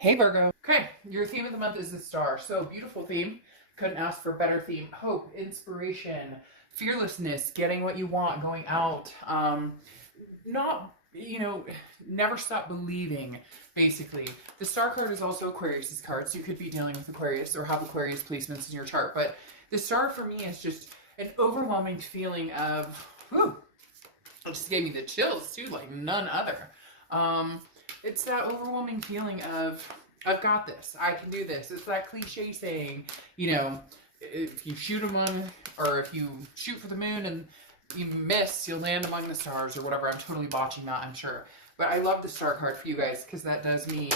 Hey Virgo. Okay, your theme of the month is the star. So beautiful theme. Couldn't ask for a better theme. Hope, inspiration, fearlessness, getting what you want, going out. Not, never stop believing, basically. The star card is also Aquarius's card, so you could be dealing with Aquarius or have Aquarius placements in your chart. But the star for me is just an overwhelming feeling of, whew, it just gave me the chills too, like none other. It's that overwhelming feeling of, I've got this, I can do this. It's that cliche saying, if you shoot or if you shoot for the moon and you miss, you'll land among the stars or whatever. I'm totally botching that, I'm sure. But I love the star card for you guys because that does mean,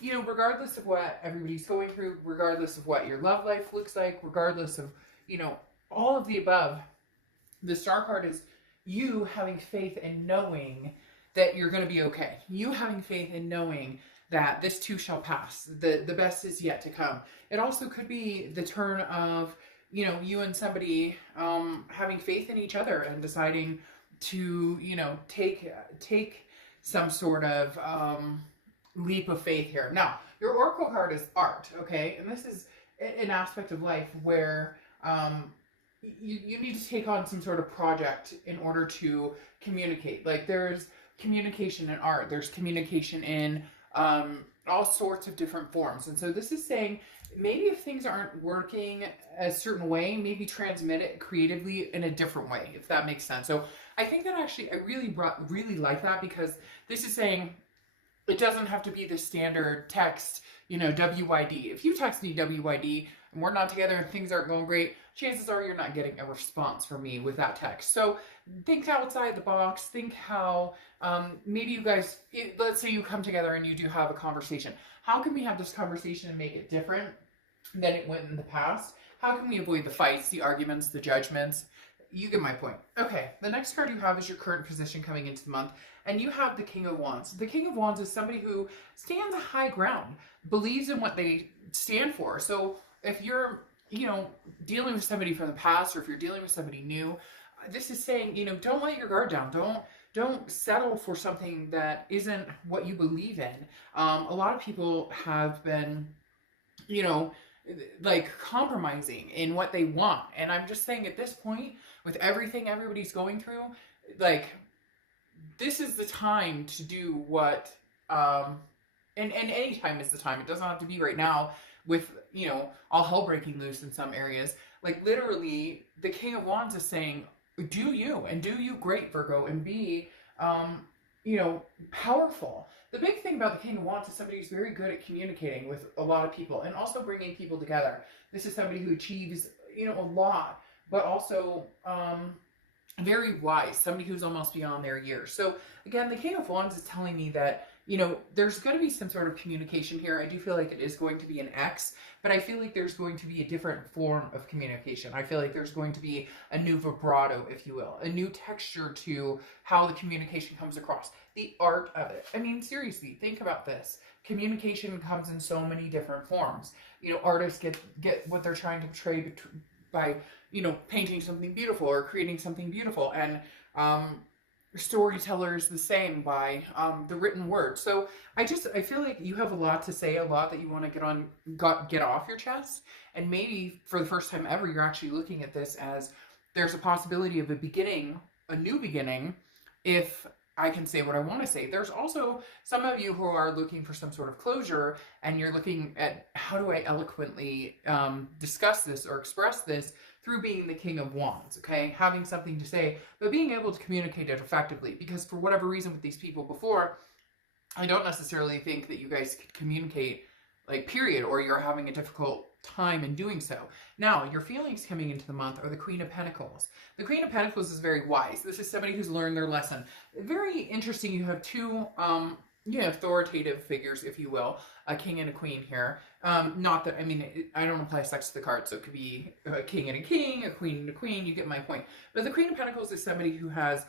regardless of what everybody's going through, regardless of what your love life looks like, regardless of, all of the above, the star card is you having faith and knowing that you're going to be okay. You having faith and knowing that this too shall pass. The best is yet to come. It also could be the turn of, you and somebody having faith in each other and deciding to, take some sort of leap of faith here. Now, your oracle card is art, okay? And this is an aspect of life where you need to take on some sort of project in order to communicate. Like there's communication in art, there's communication in all sorts of different forms. And so this is saying maybe if things aren't working a certain way, maybe transmit it creatively in a different way, if that makes sense. So I think that actually I really like that, because this is saying it doesn't have to be the standard text, WYD. If you text me WYD and we're not together and things aren't going great, chances are you're not getting a response from me with that text. So think outside the box. Think how maybe you guys, let's say you come together and you do have a conversation. How can we have this conversation and make it different than it went in the past? How can we avoid the fights, the arguments, the judgments? You get my point. Okay, the next card you have is your current position coming into the month, and you have the King of Wands. The King of Wands is somebody who stands a high ground, believes in what they stand for. So if you're, dealing with somebody from the past, or if you're dealing with somebody new, this is saying, don't let your guard down. Don't settle for something that isn't what you believe in. A lot of people have been, like compromising in what they want. And I'm just saying at this point, with everything everybody's going through, like this is the time to do what, and any time is the time. It doesn't have to be right now with, all hell breaking loose in some areas. Like literally the King of Wands is saying, do you, and do you great, Virgo, and be, powerful. The big thing about the King of Wands is somebody who's very good at communicating with a lot of people and also bringing people together. This is somebody who achieves, a lot, but also very wise, somebody who's almost beyond their years. So again, the King of Wands is telling me that, there's going to be some sort of communication here. I do feel like it is going to be an X, but I feel like there's going to be a different form of communication. I feel like there's going to be a new vibrato, if you will, a new texture to how the communication comes across, the art of it. I mean, seriously, think about this. Communication comes in so many different forms. Artists get what they're trying to portray by, painting something beautiful or creating something beautiful. And, storytellers the same by the written word. So I feel like you have a lot to say, a lot that you want to get off your chest, and maybe for the first time ever you're actually looking at this as there's a possibility of a new beginning, if I can say what I want to say. There's also some of you who are looking for some sort of closure, and you're looking at how do I eloquently discuss this or express this through being the King of Wands, okay? Having something to say, but being able to communicate it effectively. Because for whatever reason with these people before, I don't necessarily think that you guys could communicate, like, period, or you're having a difficult time in doing so. Now, your feelings coming into the month are the Queen of Pentacles. The Queen of Pentacles is very wise. This is somebody who's learned their lesson. Very interesting. You have two authoritative figures, if you will, a king and a queen here. Not that, I don't apply sex to the card, so it could be a king and a king, a queen and a queen, you get my point. But the Queen of Pentacles is somebody who has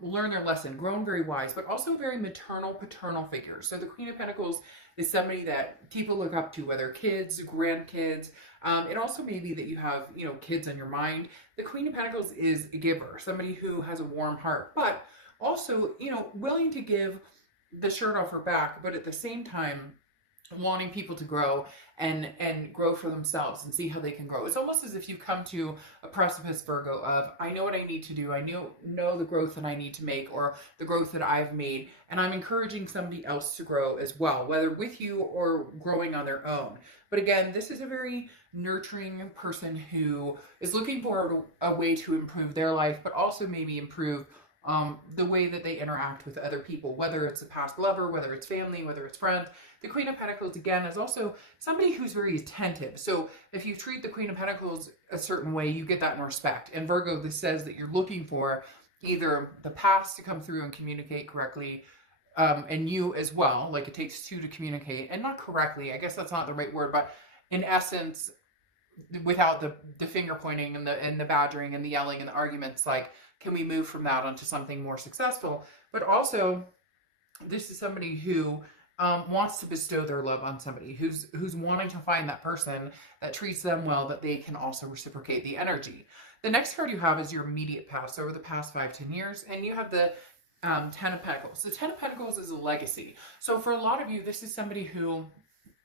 learned their lesson, grown very wise, but also very maternal, paternal figure. So the Queen of Pentacles is somebody that people look up to, whether kids, grandkids. It also may be that you have, kids on your mind. The Queen of Pentacles is a giver, somebody who has a warm heart, but also, willing to give the shirt off her back, but at the same time, wanting people to grow and grow for themselves and see how they can grow. It's almost as if you come to a precipice, Virgo, of I know what I need to do. I know the growth that I need to make, or the growth that I've made, and I'm encouraging somebody else to grow as well, whether with you or growing on their own. But again, this is a very nurturing person who is looking for a way to improve their life, but also maybe improve the way that they interact with other people, whether it's a past lover, whether it's family, whether it's friends. The Queen of Pentacles, again, is also somebody who's very attentive. So if you treat the Queen of Pentacles a certain way, you get that in respect. And Virgo, this says that you're looking for either the past to come through and communicate correctly, and you as well. Like, it takes two to communicate, and not correctly. I guess that's not the right word, but in essence, without the finger pointing and the badgering and the yelling and the arguments, like, can we move from that onto something more successful? But also, this is somebody who wants to bestow their love on somebody, who's wanting to find that person that treats them well, that they can also reciprocate the energy. The next card you have is your immediate past, over the past 5-10 years, and you have the Ten of Pentacles. The Ten of Pentacles is a legacy. So for a lot of you, this is somebody who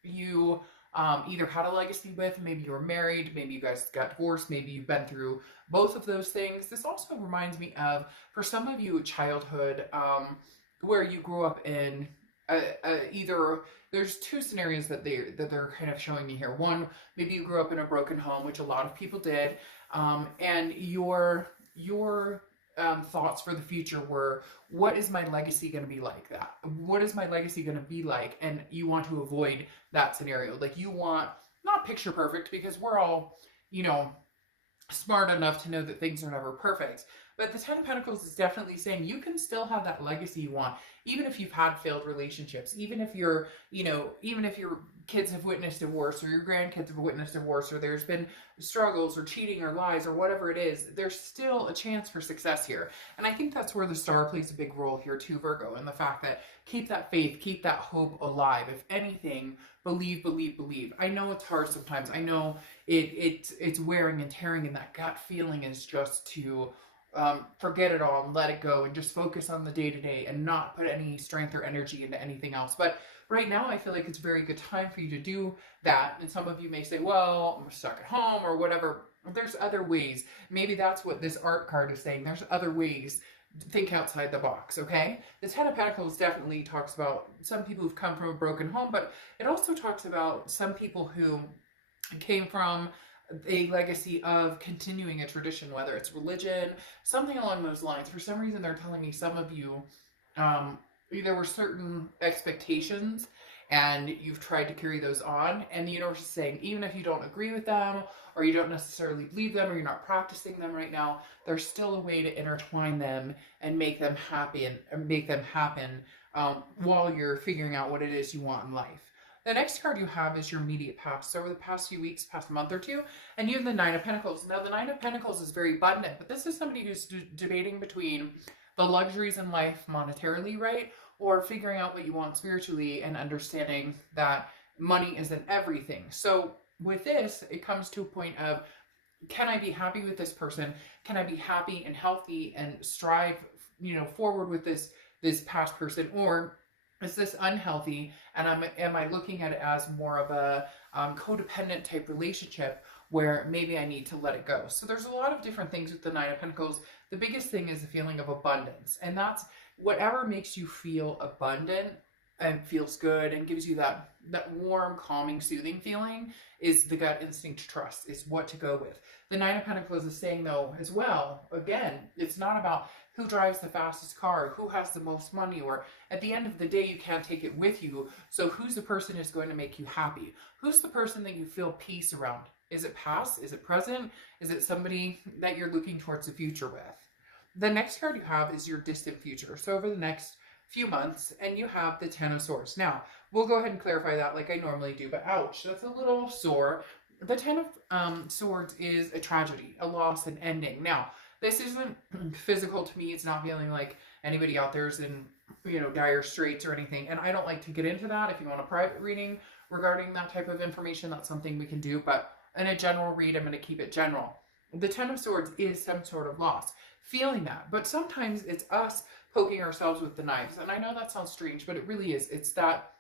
you either had a legacy with, maybe you were married, maybe you guys got divorced, maybe you've been through both of those things. This also reminds me of, for some of you, childhood, where you grew up in either, there's two scenarios that they're kind of showing me here. One, maybe you grew up in a broken home, which a lot of people did, and your thoughts for the future were, what is my legacy going to be like that? What is my legacy going to be like? And you want to avoid that scenario. Like, you want, not picture perfect, because we're all, smart enough to know that things are never perfect. But the Ten of Pentacles is definitely saying you can still have that legacy you want, even if you've had failed relationships, even if you're, even if your kids have witnessed divorce, or your grandkids have witnessed divorce, or there's been struggles or cheating or lies or whatever it is, there's still a chance for success here. And I think that's where the star plays a big role here too, Virgo, and the fact that keep that faith, keep that hope alive. If anything, believe, believe, believe. I know it's hard sometimes. I know it's wearing and tearing, and that gut feeling is just to forget it all and let it go and just focus on the day-to-day and not put any strength or energy into anything else. But right now, I feel like it's a very good time for you to do that. And some of you may say, well, I'm stuck at home or whatever. There's other ways. Maybe that's what this art card is saying. There's other ways. Think outside the box, okay? The Ten of Pentacles definitely talks about some people who've come from a broken home, but it also talks about some people who came from a legacy of continuing a tradition, whether it's religion, something along those lines. For some reason, they're telling me some of you, there were certain expectations and you've tried to carry those on, and the universe is saying, even if you don't agree with them, or you don't necessarily believe them, or you're not practicing them right now, there's still a way to intertwine them and make them happy and make them happen while you're figuring out what it is you want in life. The next card you have is your immediate past. So over the past few weeks, past month or two, and you have the Nine of Pentacles. Now, the Nine of Pentacles is very abundant, but this is somebody who's debating between the luxuries in life monetarily, right? Or figuring out what you want spiritually and understanding that money isn't everything. So with this, it comes to a point of, can I be happy with this person? Can I be happy and healthy and strive, forward with this past person? Or is this unhealthy, and am I looking at it as more of a codependent type relationship where maybe I need to let it go? So there's a lot of different things with the Nine of Pentacles. The biggest thing is the feeling of abundance, and that's whatever makes you feel abundant and feels good and gives you that warm, calming, soothing feeling is the gut instinct to trust, is what to go with. The Nine of Pentacles is saying, though, as well, again, it's not about who drives the fastest car, who has the most money, or at the end of the day, you can't take it with you. So who's the person who's going to make you happy? Who's the person that you feel peace around? Is it past? Is it present? Is it somebody that you're looking towards the future with? The next card you have is your distant future. So over the next few months, and you have the Ten of Swords. Now, we'll go ahead and clarify that like I normally do, but ouch, that's a little sore. The Ten of Swords is a tragedy, a loss, an ending. Now, this isn't physical to me. It's not feeling like anybody out there is in, dire straits or anything. And I don't like to get into that. If you want a private reading regarding that type of information, that's something we can do. But in a general read, I'm going to keep it general. The Ten of Swords is some sort of loss. Feeling that. But sometimes it's us poking ourselves with the knives. And I know that sounds strange, but it really is. It's that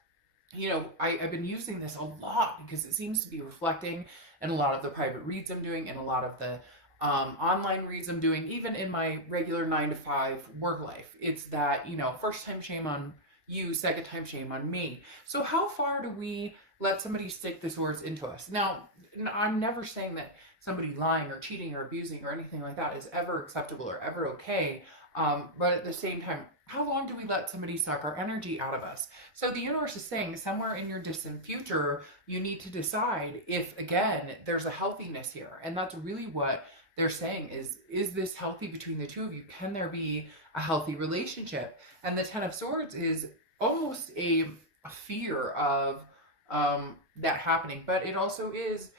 you know, I've been using this a lot because it seems to be reflecting in a lot of the private reads I'm doing and a lot of the online reads I'm doing, even in my regular 9 to 5 work life. It's that, you know, first time shame on you, second time shame on me. So how far do we let somebody stick the swords into us? Now, I'm never saying that somebody lying or cheating or abusing or anything like that is ever acceptable or ever okay. But at the same time, how long do we let somebody suck our energy out of us? So the universe is saying somewhere in your distant future, you need to decide if, again, there's a healthiness here. And that's really what they're saying is this healthy between the two of you? Can there be a healthy relationship? And the Ten of Swords is almost a fear of that happening, but it also is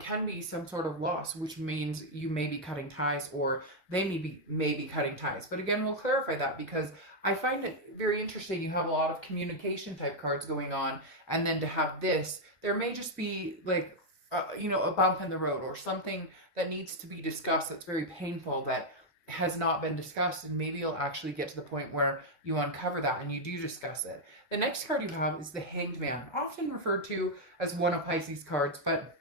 can be some sort of loss, which means you may be cutting ties or they may be cutting ties. But again, we'll clarify that because I find it very interesting. You have a lot of communication type cards going on, and then to have this, there may just be like, you know, a bump in the road or something that needs to be discussed that's very painful that has not been discussed, and maybe you'll actually get to the point where you uncover that and you do discuss it. The next card you have is the Hanged Man, often referred to as one of Pisces cards, but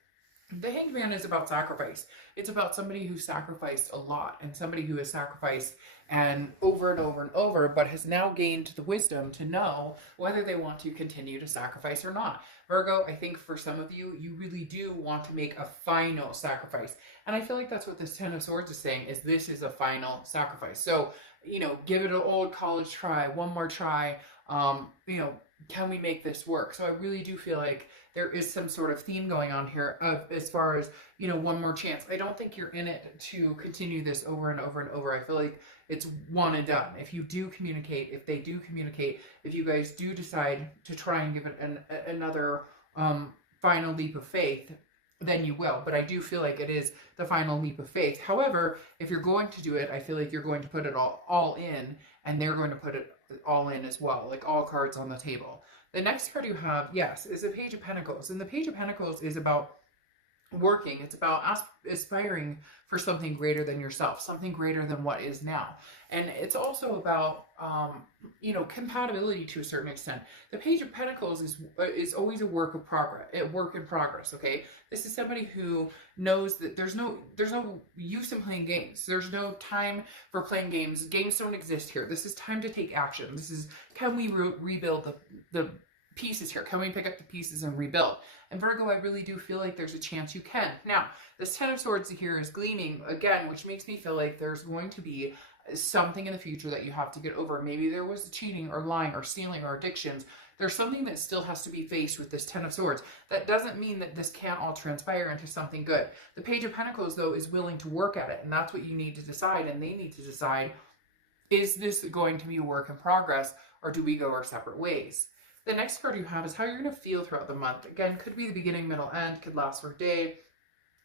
the Hanged Man is about sacrifice. It's about somebody who sacrificed a lot and somebody who has sacrificed and over, but has now gained the wisdom to know whether they want to continue to sacrifice or not. Virgo, I think for some of you, you really do want to make a final sacrifice. And I feel like that's what this Ten of Swords is saying, is this is a final sacrifice. So, you know, give it an old college try, one more try. You know, can we make this work? So I really do feel like there is some sort of theme going on here of, as far as, you know, one more chance. I don't think you're in it to continue this over and over and over. I feel like it's one and done. If you do communicate, if they do communicate, if you guys do decide to try and give it another final leap of faith, then you will. But I do feel like it is the final leap of faith. However, if you're going to do it, I feel like you're going to put it all in, and they're going to put it all in as well, like all cards on the table. The next card you have, yes, is the Page of Pentacles. And the Page of Pentacles is about working. It's about aspiring for something greater than yourself, something greater than what is now. And it's also about, you know, compatibility to a certain extent. The Page of Pentacles is always a work in progress, okay? This is somebody who knows that there's no use in playing games. There's no time for playing games. Games don't exist here. This is time to take action. This is, can we rebuild the pieces here? Can we pick up the pieces and rebuild? And Virgo, I really do feel like there's a chance you can. Now, this Ten of Swords here is gleaming again, which makes me feel like there's going to be something in the future that you have to get over. Maybe there was cheating or lying or stealing or addictions. There's something that still has to be faced with this Ten of Swords. That doesn't mean that this can't all transpire into something good. The Page of Pentacles, though, is willing to work at it, and that's what you need to decide, and they need to decide, is this going to be a work in progress, or do we go our separate ways? The next card you have is how you're going to feel throughout the month. Again, could be the beginning, middle, end, could last for a day.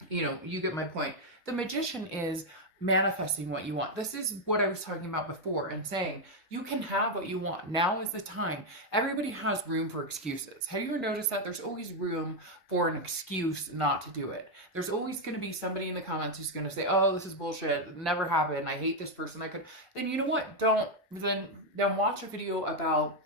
You know, you get my point. The Magician is manifesting what you want. This is what I was talking about before and saying you can have what you want. Now is the time. Everybody has room for excuses. Have you ever noticed that there's always room for an excuse not to do it? There's always going to be somebody in the comments who's going to say, oh, this is bullshit. It never happened. I hate this person. Then you know what? Then watch a video about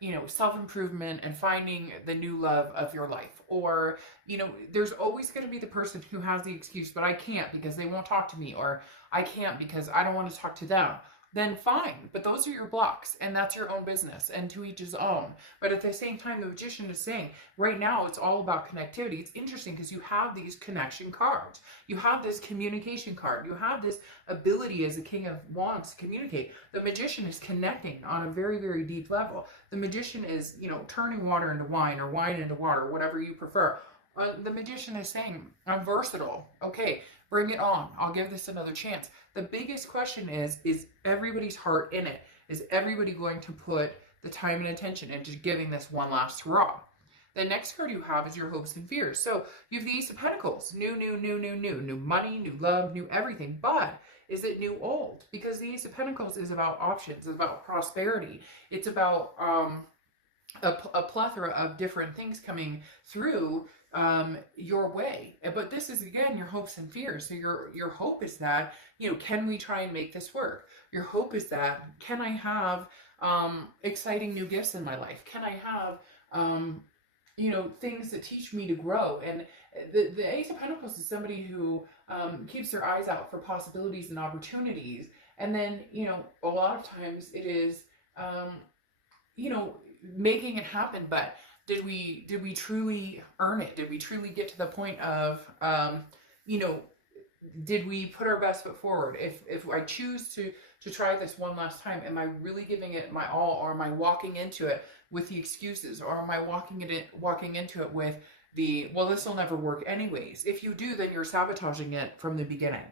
you know, self-improvement and finding the new love of your life. Or, you know, there's always going to be the person who has the excuse, but I can't because they won't talk to me, or I can't because I don't want to talk to them. Then fine, but those are your blocks, and that's your own business, and to each his own. But at the same time, the Magician is saying, right now, it's all about connectivity. It's interesting because you have these connection cards. You have this communication card. You have this ability as a King of Wands to communicate. The Magician is connecting on a very, very deep level. The Magician is, you know, turning water into wine, or wine into water, whatever you prefer. The Magician is saying, I'm versatile. Okay, bring it on. I'll give this another chance. The biggest question is everybody's heart in it? Is everybody going to put the time and attention into giving this one last hurrah? The next card you have is your hopes and fears. So you have the Ace of Pentacles. New money, new love, new everything. But is it new old? Because the Ace of Pentacles is about options. It's about prosperity. It's about a plethora of different things coming through your way. But this is, again, your hopes and fears. So your hope is that, you know, can we try and make this work? Your hope is that, can I have exciting new gifts in my life? Can I have you know, things that teach me to grow. And the Ace of Pentacles is somebody who keeps their eyes out for possibilities and opportunities. And then, you know, a lot of times it is, you know, making it happen. But did we truly earn it? Did we truly get to the point of, you know, did we put our best foot forward? If I choose to try this one last time, am I really giving it my all, or am I walking into it with the excuses, or am I walking into it with the, well, this will never work anyways? If you do, then you're sabotaging it from the beginning.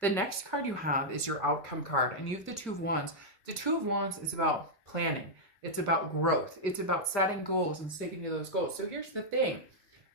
The next card you have is your outcome card, and you have the Two of Wands. The Two of Wands is about planning. It's about growth. It's about setting goals and sticking to those goals. So here's the thing.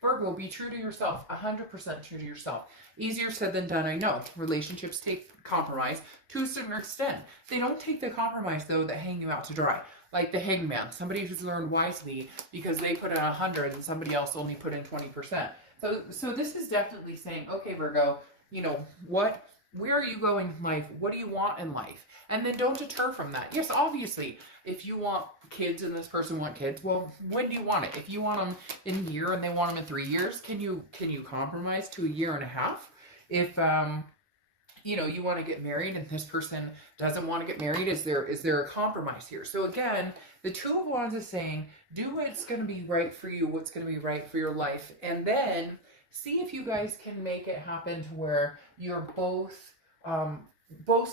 Virgo, be true to yourself, 100% true to yourself. Easier said than done, I know. Relationships take compromise to a certain extent. They don't take the compromise, though, that hang you out to dry. Like the hangman, somebody who's learned wisely because they put in 100 and somebody else only put in 20%. So this is definitely saying, okay, Virgo, you know, where are you going in life? What do you want in life? And then don't deter from that. Yes, obviously, if you want kids and this person want kids, well, when do you want it? If you want them in a year and they want them in 3 years, can you compromise to a year and a half? If you know, you want to get married and this person doesn't want to get married, is there a compromise here? So again, the Two of Wands is saying, do what's going to be right for you, what's going to be right for your life, and then see if you guys can make it happen to where you're both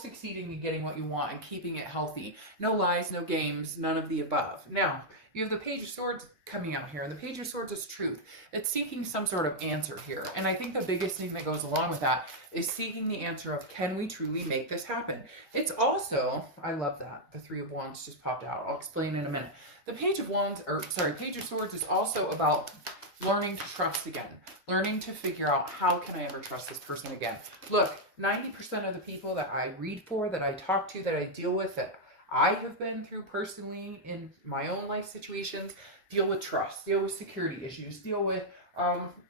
succeeding in getting what you want and keeping it healthy. No lies, no games, none of the above. Now, you have the Page of Swords coming out here, and the Page of Swords is truth. It's seeking some sort of answer here. And I think the biggest thing that goes along with that is seeking the answer of, can we truly make this happen? It's also, I love that, the Three of Wands just popped out. I'll explain in a minute. The Page of Swords is also about learning to trust again. Learning to figure out, how can I ever trust this person again? Look, 90% of the people that I read for, that I talk to, that I deal with, that I have been through personally in my own life situations, deal with trust, deal with security issues, deal with,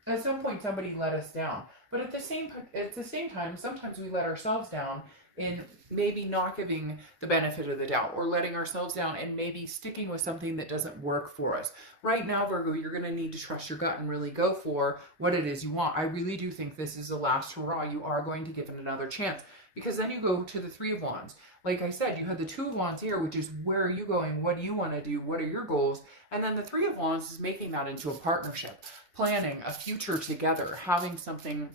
at some point somebody let us down. But at the same time, sometimes we let ourselves down in maybe not giving the benefit of the doubt, or letting ourselves down and maybe sticking with something that doesn't work for us. Right now, Virgo, you're going to need to trust your gut and really go for what it is you want. I really do think this is the last hurrah. You are going to give it another chance, because then you go to the Three of Wands. Like I said, you had the Two of Wands here, which is, where are you going? What do you want to do? What are your goals? And then the Three of Wands is making that into a partnership, planning a future together, having something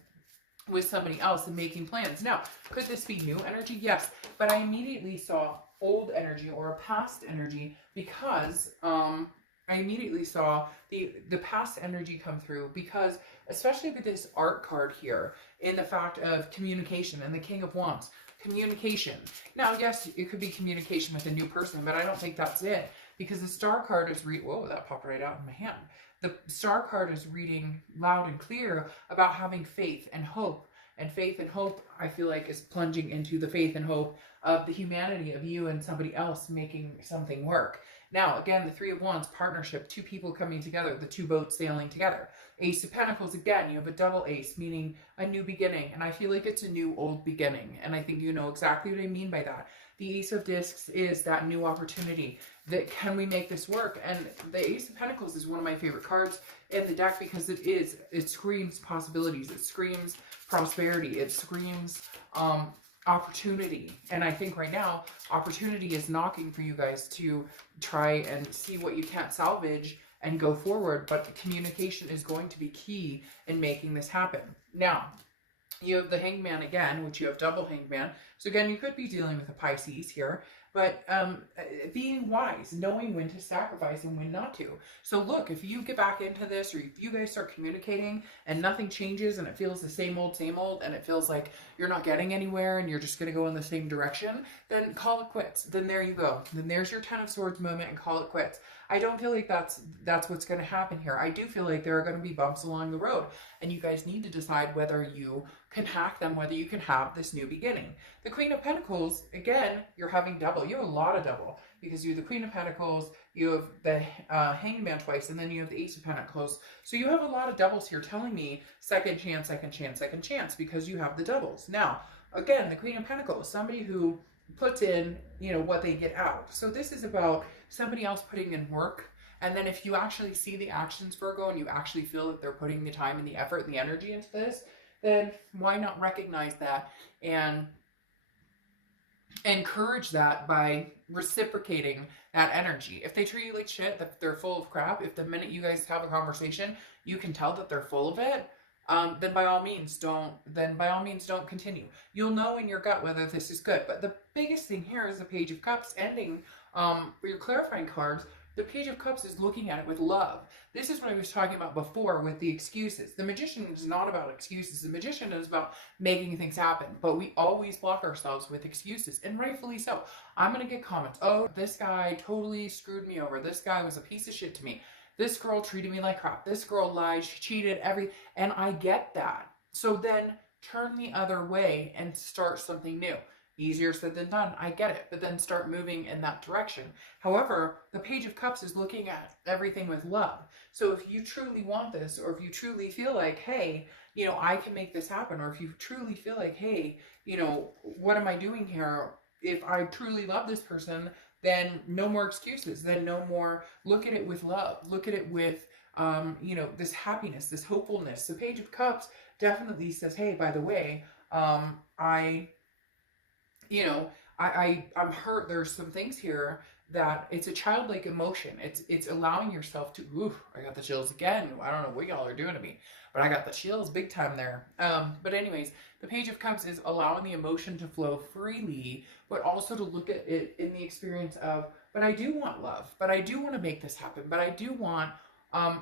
with somebody else and making plans. Now, could this be new energy? Yes, but I immediately saw old energy or a past energy, because I immediately saw the past energy come through, because especially with this art card here, in the fact of communication and the King of Wands. Communication. Now, yes, it could be communication with a new person, but I don't think that's it, because the Star card is whoa, that popped right out of my hand. The Star card is reading loud and clear about having faith and hope. And faith and hope, I feel like, is plunging into the faith and hope of the humanity of you and somebody else making something work. Now, again, the Three of Wands, partnership, two people coming together, the two boats sailing together. Ace of Pentacles, again, you have a double ace, meaning a new beginning. And I feel like it's a new old beginning. And I think you know exactly what I mean by that. The Ace of Discs is that new opportunity. That, can we make this work? And the Ace of Pentacles is one of my favorite cards in the deck, because it screams possibilities. It screams prosperity. It screams opportunity. And I think right now, opportunity is knocking for you guys to try and see what you can't salvage and go forward. But communication is going to be key in making this happen. Now, you have the Hangman again, which you have double Hangman. So again, you could be dealing with a Pisces here, but being wise, knowing when to sacrifice and when not to. So look, if you get back into this, or if you guys start communicating and nothing changes and it feels the same old, and it feels like you're not getting anywhere and you're just going to go in the same direction, then call it quits. Then there you go. Then there's your Ten of Swords moment, and call it quits. I don't feel like that's what's going to happen here. I do feel like there are going to be bumps along the road, and you guys need to decide whether you can hack them, whether you can have this new beginning. The Queen of Pentacles, again, you're having double. You have a lot of double, because you have the Queen of Pentacles, you have the Hangman twice, and then you have the Ace of Pentacles. So you have a lot of doubles here, telling me second chance, second chance, second chance, because you have the doubles. Now, again, the Queen of Pentacles, somebody who puts in, you know, what they get out. So this is about somebody else putting in work And then if you actually see the actions, Virgo, and you actually feel that they're putting the time and the effort and the energy into this, then why not recognize that and encourage that by reciprocating that energy. If they treat you like shit, that they're full of crap, if the minute you guys have a conversation, you can tell that they're full of it, then by all means don't continue. You'll know in your gut whether this is good. But the biggest thing here is the Page of Cups ending for your clarifying cards. The Page of Cups is looking at it with love. This is what I was talking about before with the excuses. The Magician is not about excuses. The Magician is about making things happen. But we always block ourselves with excuses, and rightfully so. I'm going to get comments. Oh, this guy totally screwed me over. This guy was a piece of shit to me. This girl treated me like crap. This girl lied. She cheated. And I get that. So then turn the other way and start something new. Easier said than done, I get it, but then start moving in that direction. However, the Page of Cups is looking at everything with love. So if you truly want this, or if you truly feel like, hey, you know, I can make this happen, or if you truly feel like, hey, you know, what am I doing here? If I truly love this person, then no more excuses, then no more, look at it with love, look at it with, you know, this happiness, this hopefulness. The Page of Cups definitely says, hey, by the way, I'm hurt. There's some things here that it's a childlike emotion. It's allowing yourself to, ooh, I got the chills again. I don't know what y'all are doing to me, but I got the chills big time there. But anyways, the Page of Cups is allowing the emotion to flow freely, but also to look at it in the experience of, but I do want love, but I do want to make this happen, but I do want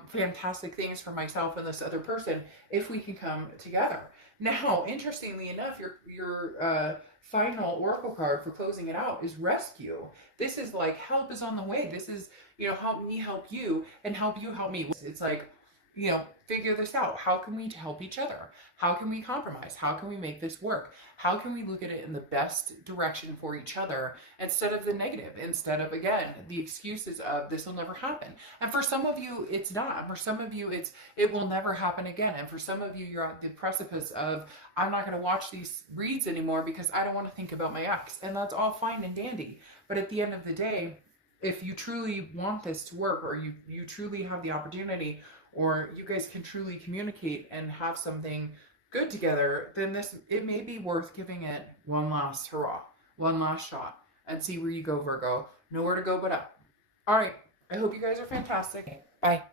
fantastic things for myself and this other person if we can come together. Now, interestingly enough, your final oracle card for closing it out is rescue. This is like help is on the way. This is, you know, help me help you and help you help me. It's like, you know, figure this out. How can we help each other? How can we compromise? How can we make this work? How can we look at it in the best direction for each other instead of the negative, instead of, again, the excuses of this will never happen. And for some of you, it's not. For some of you, it will never happen again. And for some of you, you're at the precipice of, I'm not going to watch these reads anymore because I don't want to think about my ex. And that's all fine and dandy. But at the end of the day, if you truly want this to work, or you truly have the opportunity, or you guys can truly communicate and have something good together, then it may be worth giving it one last hurrah, one last shot, and see where you go, Virgo. Nowhere to go but up. All right. I hope you guys are fantastic. Bye.